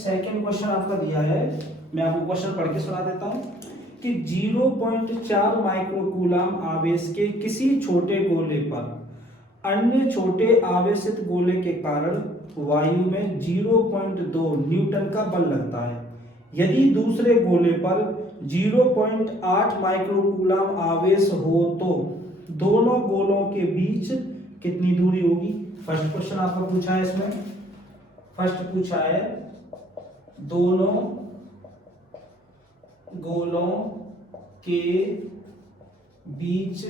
Second question आपका दिया है, मैं आपको क्वेश्चन पढ़ के सुना देता हूं कि 0.4 माइक्रोकूलम आवेश के किसी छोटे गोले पर अन्य छोटे आवेशित गोले के कारण वायु में 0.2 न्यूटन का बल लगता है। यदि दूसरे गोले पर 0.8 माइक्रोकूलम आवेश हो तो दोनों गोलों के बीच कितनी दूरी होगी। फर्स्ट क्वेश्चन आपका पूछा है, इसमें फर्स्ट पूछा है दोनों गोलों के बीच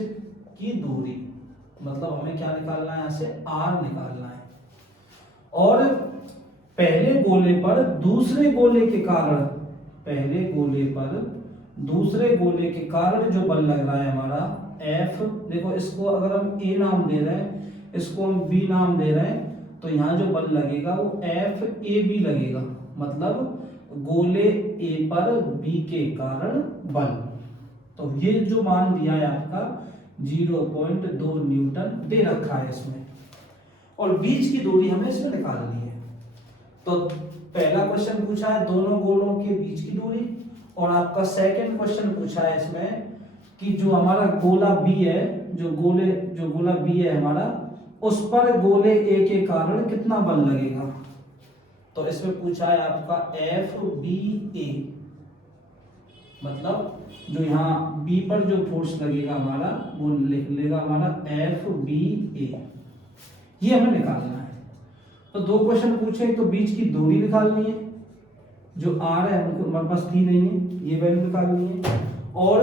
की दूरी, मतलब हमें क्या निकालना है, यहां से r निकालना है। और पहले गोले पर दूसरे गोले के कारण, पहले गोले पर दूसरे गोले के कारण जो बल लग रहा है हमारा F, देखो इसको अगर हम A नाम दे रहे हैं, इसको हम B नाम दे रहे हैं, तो यहाँ जो बल लगेगा वो FAB लगेगा, मतलब गोले A पर B के कारण बल। तो ये जो मान दिया है आपका 0.2 न्यूटन दे रखा है इसमें, और बीच की दूरी हमें इसमें निकालनी है। तो पहला क्वेश्चन पूछा है दोनों गोलों के बीच की दूरी, और आपका सेकंड क्वेश्चन पूछा है इसमें कि जो हमारा गोला B है, जो गोला B है हमारा, उस पर गोले A के कारण कितना बल लगेगा। तो इसमें पूछा है आपका FBA, मतलब जो यहाँ B पर जो फोर्स लगेगा हमारा वो लिख लेगा हमारा FBA, ये हमें निकालना है। तो दो क्वेश्चन पूछे, तो बीच की दूरी निकालनी है, जो R है हमको हमारे पास दी नहीं है, ये वैल्यू निकालनी है, और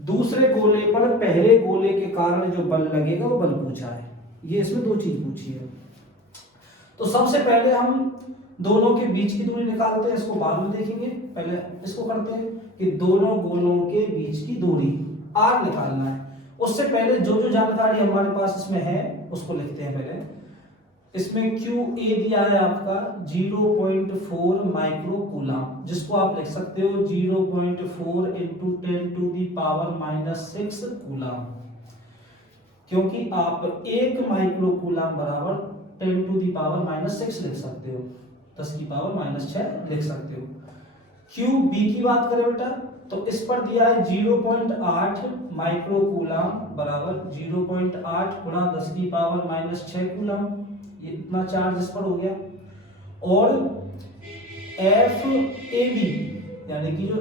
दूसरे गोले पर पहले गोले के कारण जो बल लगेगा वो बल पूछा है। ये इसमें दो चीज पूछी है। तो सबसे पहले हम दोनों के बीच की दूरी निकालते हैं, इसको बाद में देखेंगे, पहले इसको करते हैं कि दोनों गोलों के बीच की दूरी r निकालना है। उससे पहले जो जो जानकारी हमारे पास इसमें है उसको लिखते हैं। पहले इसमें QA दिया है आपका 0.4 माइक्रोकूलम, जिसको आप लिख सकते हो 0.4 × 10⁻⁻6 कूलम, क्योंकि आप 1 माइक्रोकूलम बराबर 10⁻⁻6 लिख सकते हो, 10⁻⁻6 लिख सकते हो। QB की बात करें बेटा, तो इस पर दिया है 0.8 माइक्रोकूलम बराबर 0.8 × 10⁻⁻6 कूलम, ये इतना चार्ज इस पर हो गया। और FAB यानी कि जो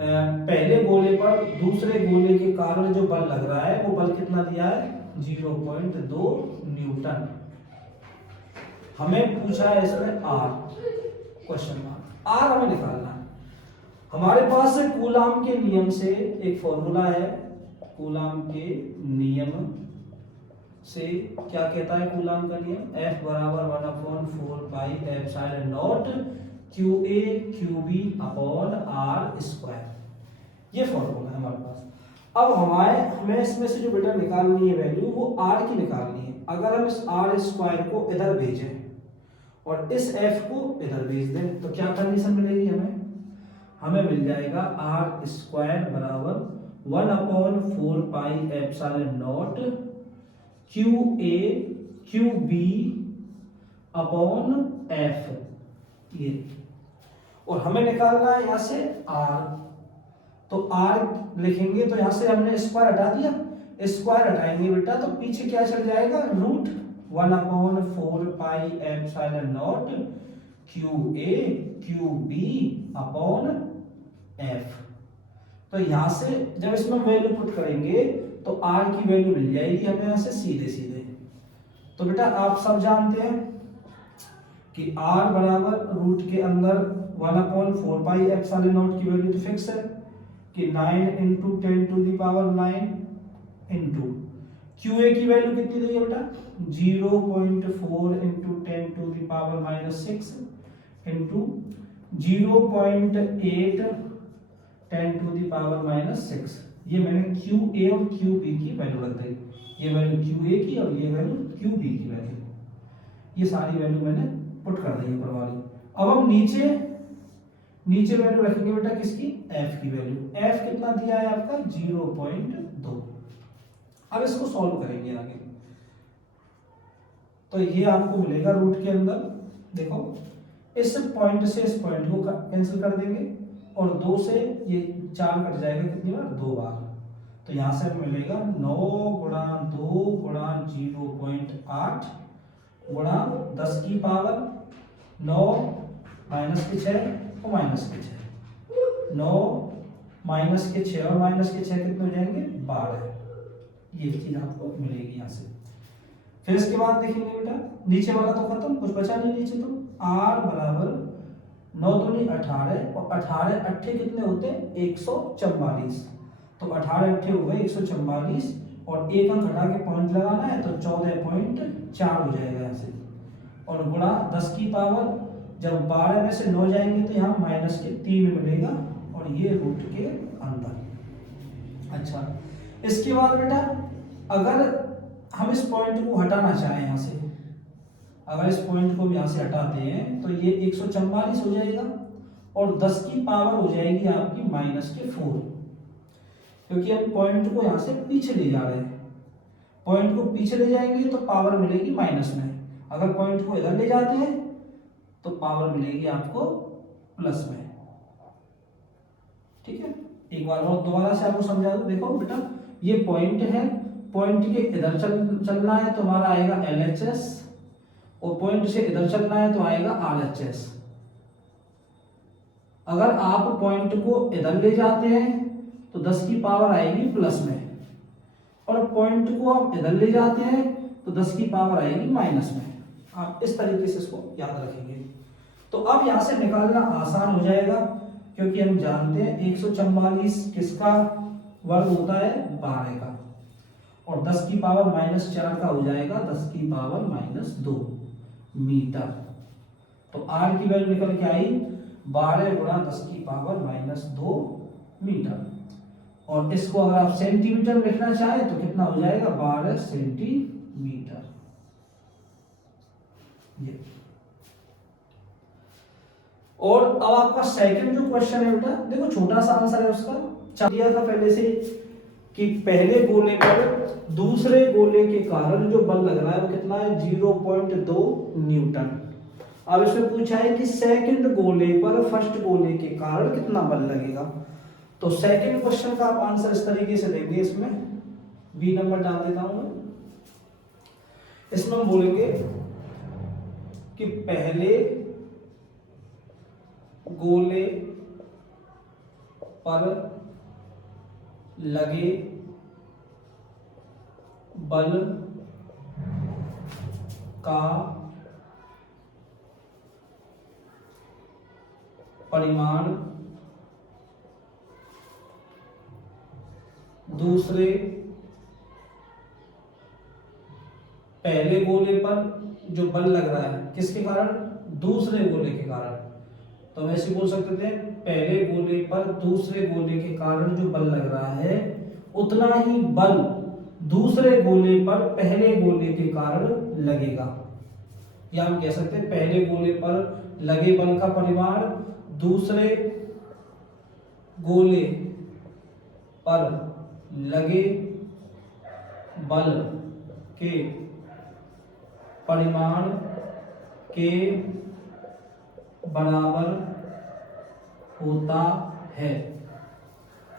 पहले गोले पर दूसरे गोले के कारण जो बल लग रहा है वो बल कितना दिया है, 0.2 न्यूटन। हमें पूछा है इसमें R, क्वेश्चन मार्क, R हमें निकालना है। हमारे पास कूलम के नियम से एक फॉर्मूला है, कूलम के नियम से क्या कहता है कूलम का नियम, F बराबर 1/4 pi epsilon naught QA QB upon R square, ये फॉर्मूला है हमारे पास। अब हमें इसमें से जो बेटा निकालनी है वैल्यू, वो R की निकालनी है। अगर हम इस R स्क्वायर को इधर भेजें और इस F को इधर भेज दें, तो क्या कंडीशन मिलेगी हमें मिल जाएगा R स्क्वायर बराबर 1/4 pi epsilon naught QA QB upon F, ये। और हमें निकालना है यहां से R, तो R लिखेंगे तो यहां से हमने स्क्वायर हटा दिया, स्क्वायर हटाएंगे बेटा तो पीछे क्या चल जाएगा, root 1/4 pi epsilon naught QA QB upon F। तो यहां से जब इसमें वैल्यू पुट करेंगे तो R की वैल्यू मिल जाएगी हमें यहां से सीधे सीधे। तो बेटा आप सब जानते हैं कि R बराबर रूट के अंदर 1/4 पाई एप्सिलॉन नॉट की वैल्यू तो फिक्स है कि 9 × 10⁹ इंटू QA की वैल्यू कितनी दी है बेटा, 0.4 × 10⁻⁻6 इंटू 0.8 10⁻⁻6। ये मैंने QA और QB की वैल्यू रख दी, ये वैल्यू QA की और ये वैल्यू QB की वैल्यू, ये सारी वैल्यू मैंने पुट कर दी ऊपर वाली। अब हम नीचे वैल्यू रखेंगे बेटा किसकी, F की वैल्यू। F कितना दिया है आपका 0.2। अब इसको सॉल्व करेंगे आगे, तो ये आपको मिलेगा रूट के अंदर, देखो इस पॉइंट से इस पॉइंट को कैंसिल कर देंगे और 2 से ये 4 कट जाएगा कितनी बार, 2 बार। तो यहाँ से मिलेगा 9 गुणा 2 गुणा 0.8 गुणा 10 की पावर 9 माइनस के 6 और माइनस के 6, 9 माइनस के 6 और माइनस के 6 कितने हो जाएंगे, 12। ये चीज आपको मिलेगी यहाँ से। फिर इसके बाद देखेंगे बेटा नीचे वाला तो खत्म, कुछ बचा नहीं नीचे। तो r बराबर 9 दूनी 18 और 18 अट्ठे कितने होते हैं, 144। तो 18 अट्ठे हो गए 144 और एक अंक हटा के पॉइंट लगाना है तो 14.4 हो जाएगा यहाँ से। और गुणा 10 की पावर, जब 12 में से 9 जाएंगे तो यहाँ माइनस के 3 मिलेगा और ये रूट के अंदर। अच्छा, इसके बाद बेटा अगर हम इस पॉइंट को हटाना चाहें यहाँ से, अगर इस पॉइंट को भी यहाँ से हटाते हैं तो ये 144 हो जाएगा और 10 की पावर हो जाएगी आपकी माइनस के 4, क्योंकि हम पॉइंट को यहाँ से पीछे ले जा रहे हैं। पॉइंट को पीछे ले जाएंगे तो पावर मिलेगी माइनस में, अगर पॉइंट को इधर ले जाते हैं तो पावर मिलेगी आपको प्लस में। ठीक है, एक बार और दोबारा से आपको समझा दूं। देखो बेटा ये पॉइंट है, पॉइंट के इधर चलना है तो हमारा आएगा LHS और पॉइंट से इधर चलना है तो आएगा RHS। अगर आप पॉइंट को इधर ले जाते हैं तो 10 की पावर आएगी प्लस में, और पॉइंट को आप इधर ले जाते हैं तो 10 की पावर आएगी माइनस में। आप इस तरीके से इसको याद रखेंगे। तो अब यहां से निकालना आसान हो जाएगा, क्योंकि हम जानते हैं 144 किसका वर्ग होता है, 12 का, और 10 की पावर माइनस 4 का हो जाएगा 10 की पावर माइनस 2 मीटर। तो r की वैल्यू निकल के आई 12 गुणा 10 की पावर माइनस 2 मीटर। और इसको अगर आप सेंटीमीटर में लिखना चाहें तो कितना हो जाएगा, 12 सेंटीमीटर। ये और अब आपका सेकंड जो क्वेश्चन है बेटा, देखो छोटा सा आंसर है उसका, दिया था पहले से कि पहले गोले पर दूसरे गोले के कारण जो बल लग रहा है वो कितना है, 0.2 न्यूटन। अब इसमें पूछा है कि सेकंड गोले पर फर्स्ट गोले के कारण कितना बल लगेगा। तो सेकंड क्वेश्चन का आप आंसर इस तरीके से देंगे, इसमें बी नंबर डाल देता हूं मैं। इसमें हम बोलेंगे कि पहले गोले पर लगे बल का परिमाण दूसरे पहले गोले पर जो बल लग रहा है किसके कारण, दूसरे गोले के कारण। तो हम ऐसे बोल सकते थे पहले गोले पर दूसरे गोले के कारण जो बल लग रहा है उतना ही बल दूसरे गोले पर पहले गोले के कारण लगेगा। या हम कह सकते हैं पहले गोले पर लगे बल का परिमाण दूसरे गोले पर लगे बल के परिमाण के बराबर होता है,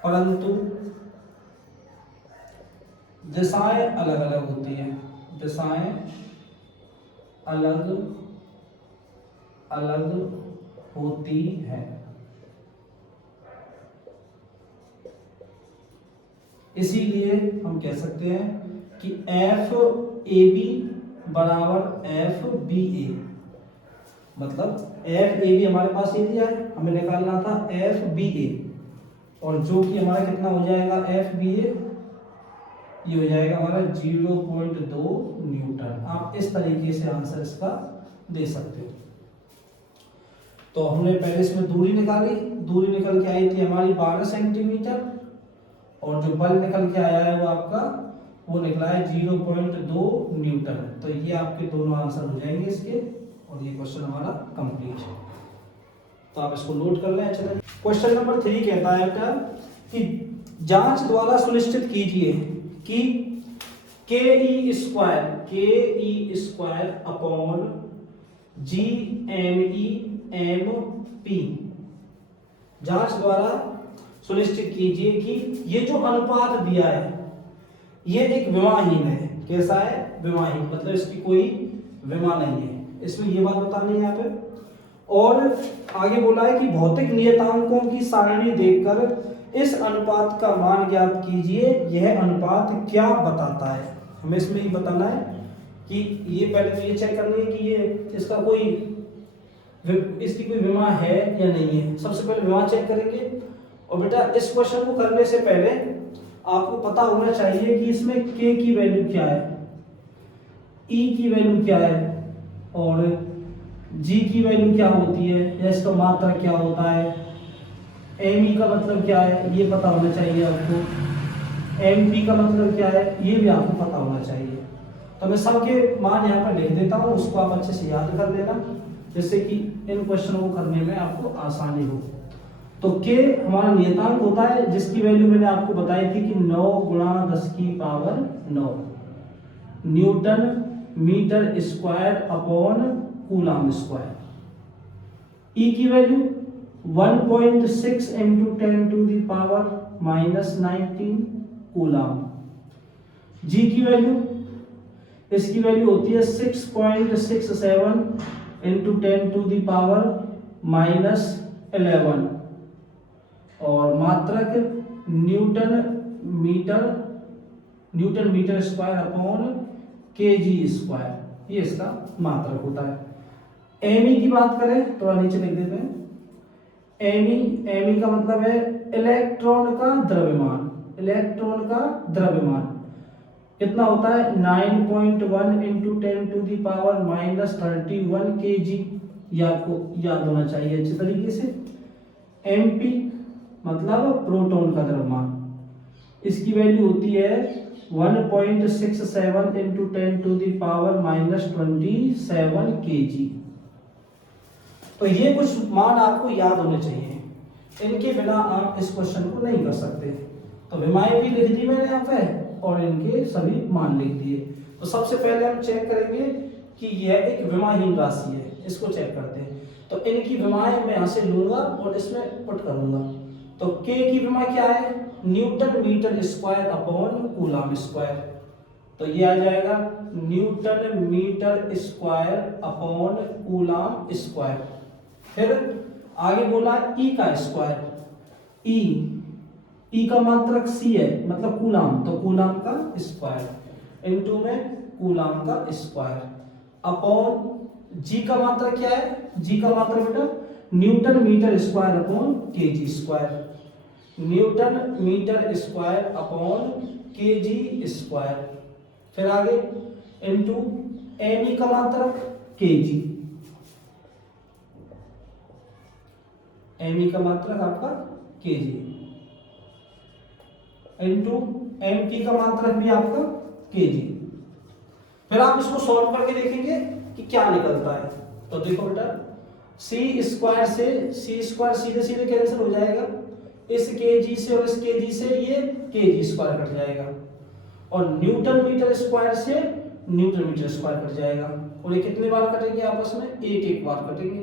परंतु दिशाएं अलग अलग होती हैं। दिशाएं अलग अलग होती हैं, इसीलिए हम कह सकते हैं कि FAB बराबर FBA। मतलब FAB हमारे पास ये दिया है, हमें निकालना था FBA, और जो कि हमारा कितना हो जाएगा FBA, ये हो जाएगा हमारा 0.2 न्यूटन। आप इस तरीके से आंसर इसका दे सकते हो। तो हमने पहले इसमें दूरी निकाली, दूरी निकल के आई थी हमारी 12 सेंटीमीटर, और जो बल निकल के आया है वो आपका वो निकला है 0.2 न्यूटन। तो ये आपके दोनों आंसर हो जाएंगे इसके, और ये क्वेश्चन हमारा कंप्लीट है। तो आप इसको नोट कर लें। चलिए क्वेश्चन नंबर 3 कहता है बेटा कि जांच द्वारा सुनिश्चित कीजिए कि ke square upon GME MP। जांच द्वारा सुनिश्चित कीजिए कि ये जो अनुपात दिया है ये एक विमाहीन है। कैसा है? विमाहीन, मतलब इसकी कोई विमा नहीं है, इसमें ये बात बतानी है यहाँ पे। और आगे बोला है कि भौतिक नियतांकों की सारणी देखकर इस अनुपात का मान ज्ञात कीजिए, यह अनुपात क्या बताता है। हमें इसमें ये बताना है कि ये पहले तो ये चेक करनी है कि ये इसका कोई इसकी कोई विमा है या नहीं है। सबसे पहले विमा चेक करेंगे। और बेटा इस क्वेश्चन को करने से पहले आपको पता होना चाहिए कि इसमें k की वैल्यू क्या है, e की वैल्यू क्या है और g की वैल्यू क्या होती है, या इसका मात्रा क्या होता है, me का मतलब क्या है ये पता होना चाहिए आपको, mp का मतलब क्या है ये भी आपको पता होना चाहिए। तो मैं सबके मान यहाँ पर लिख देता हूँ, उसको आप अच्छे से याद कर लेना, जिससे कि इन क्वेश्चनों को करने में आपको आसानी हो। तो k हमारा नियतांक होता है जिसकी वैल्यू मैंने आपको बताई थी कि 9 गुणा 10 की power 9 newton metre square upon coulomb square. E की value 1.6 into 10 to the power -19 coulomb. G की वैल्यू, इसकी वैल्यू होती है 6.67 इंटू 10 टू दी पावर -11 और मात्रक newton metre square upon KG square, ये इसका मात्रक होता है। एमी की बात करें तो नीचे लिख देते हैं। एमी का मतलब है इलेक्ट्रॉन का द्रव्यमान। इलेक्ट्रॉन का द्रव्यमान कितना होता है 9.1 into 10 to the power -31 kg। ये आपको याद होना चाहिए अच्छे तरीके से। एमपी मतलब प्रोटॉन का द्रव्यमान, इसकी वैल्यू होती है 1.67 into 10 to the power -27 kg। तो ये कुछ मान आपको याद होने चाहिए, इनके बिना आप इस क्वेश्चन को नहीं कर सकते। तो विमाएं भी लिख दी मैंने यहाँ पे और इनके सभी मान लिख दिए। तो सबसे पहले हम चेक करेंगे कि यह एक विमाहीन राशि है, इसको चेक करते हैं। तो इनकी विमाएं मैं यहाँ से लूंगा और इसमें पुट करूंगा। तो k की विमा क्या है newton metre square upon coulomb square. तो ये आ जाएगा newton metre square upon coulomb square. फिर आगे बोला E का स्क्वायर, E का मात्रक C है मतलब कूलम, तो कूलम का स्क्वायर इनटू में कूलम का स्क्वायर अपॉन G का मात्रक क्या है, G का मात्रक बेटा newton metre square upon KG square. Newton metre square upon KG square. फिर आगे इनटू एम का मात्रक केजी, एम का मात्रक आपका केजी इनटू एमपी का मात्रक भी आपका केजी। फिर आप इसको सॉल्व करके देखेंगे कि क्या निकलता है। तो देखो बेटा सी स्क्वायर से सी स्क्वायर सीधे सीधे कैंसिल हो जाएगा, इस केजी से और इस केजी से ये केजी स्क्वायर कट जाएगा और न्यूटन मीटर स्क्वायर से न्यूटन मीटर स्क्वायर कट जाएगा। और ये कितने बार कटेंगे आपस में, एक एक बार कटेंगे।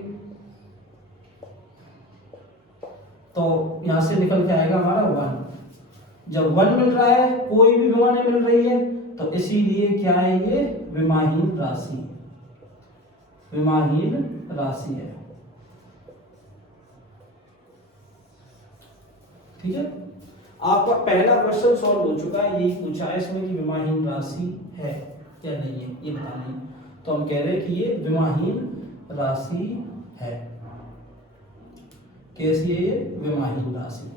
तो यहां से निकल के आएगा हमारा 1। जब 1 मिल रहा है, कोई भी विमा नहीं मिल रही है, तो इसीलिए क्या है ये विमाहीन राशि, विमाहीन राशि है। ठीक है, आपका पहला क्वेश्चन सॉल्व हो चुका है। यही पूछा है इसमें कि विमाहीन राशि है या नहीं है, ये बताना है। तो हम कह रहे हैं कि ये विमाहीन राशि है। कैसी है ये विमाहीन राशि।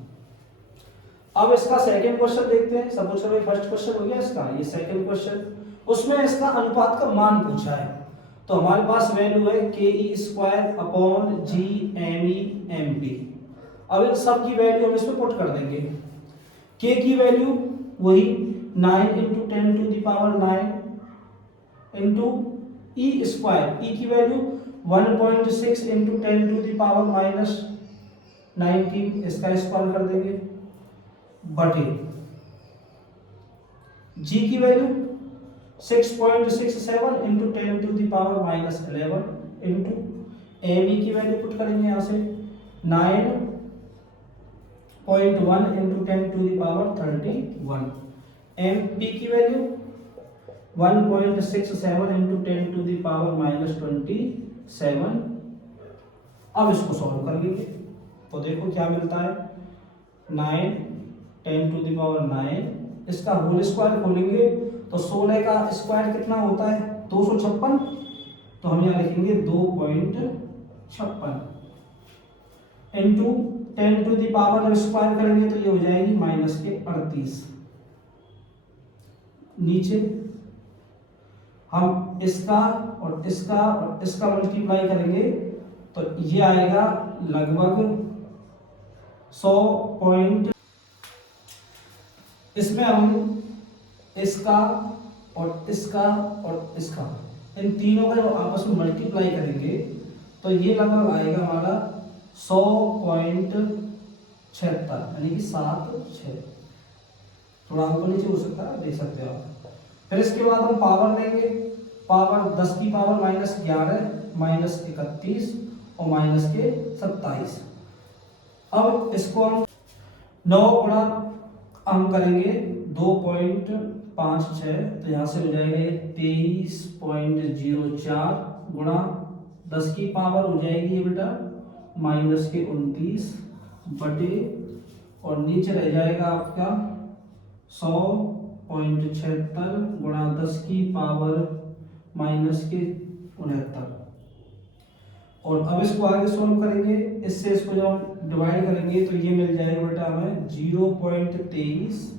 अब इसका सेकंड क्वेश्चन देखते हैं। सपोज करो फर्स्ट क्वेश्चन हो गया इसका, ये सेकंड क्वेश्चन, उसमें इसका अनुपात का मान पूछा है। तो हमारे पास वैल्यू है K square upon G M E M P. अब इन सब की वैल्यू हम इसमें पुट कर देंगे। के की वैल्यू वही 9 into 10 to the power 9 into E square, E की value 1.6 into 10 to the power -19, इसका स्क्वायर कर देंगे बटे जी की value 6.67 into 10 to the power -11 into A B की वैल्यू पुट करेंगे यहाँ से 9.1 इंटू 10⁻31। एम पी की वैल्यू 1.67 इंटू 10⁻27। अब इसको सॉल्व कर लेंगे तो देखो क्या मिलता है 9 10⁻9, इसका होल स्क्वायर खोलेंगे तो 16 का स्क्वायर कितना होता है 256, तो हम यहाँ लिखेंगे 2.56 इंटू 10⁻, जब स्क्वायर करेंगे तो ये हो जाएगी -38। नीचे हम इसका और इसका मल्टीप्लाई करेंगे तो ये आएगा लगभग 100 इसमें हम इसका और इसका इन तीनों का जब आपस में मल्टीप्लाई करेंगे तो ये लगभग आएगा हमारा 100.76 यानी कि 76। थोड़ा ऊपर नीचे हो सकता है, देख सकते हो आप। फिर इसके बाद हम पावर लेंगे, पावर 10 की पावर -11 -31 और -27। अब इसको हम 9 गुणा हम करेंगे 2.56, तो यहाँ से हो जाएगा ये 23.04 गुणा 10 की पावर हो जाएगी ये बेटा -29 बटे, और नीचे रह जाएगा आपका 100.76 गुणा 10 की पावर -69। और अब इसको आगे सोल्व करेंगे, इससे इसको जब हम डिवाइड करेंगे तो ये मिल जाएगा बेटा हमें 0.23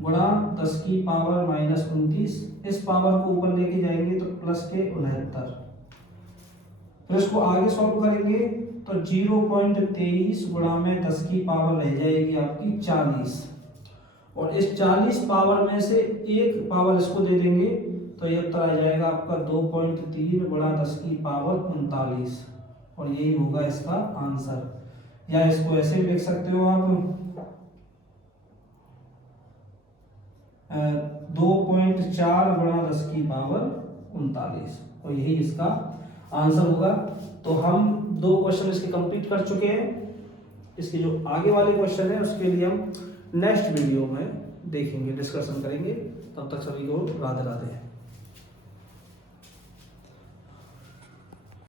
गुणा 10 की पावर -29। इस पावर को ऊपर लेके जाएंगे तो +69। फिर इसको आगे सॉल्व करेंगे तो 0.23 गुणा में 10 की पावर रह जाएगी आपकी 40, और इस 40 पावर में से एक पावर इसको दे देंगे तो ये उत्तर आ जाएगा आपका 2.3 गुणा 10 की पावर 39, और यही होगा इसका आंसर। या इसको ऐसे लिख सकते हो आप 2.4 गुणा 10 की पावर 39, और यही इसका आंसर होगा। तो हम 2 क्वेश्चन इसके कंप्लीट कर चुके हैं। इसके जो आगे वाले क्वेश्चन है उसके लिए हम नेक्स्ट वीडियो में देखेंगे, डिस्कशन करेंगे। तब तक सभी को राधे राधे।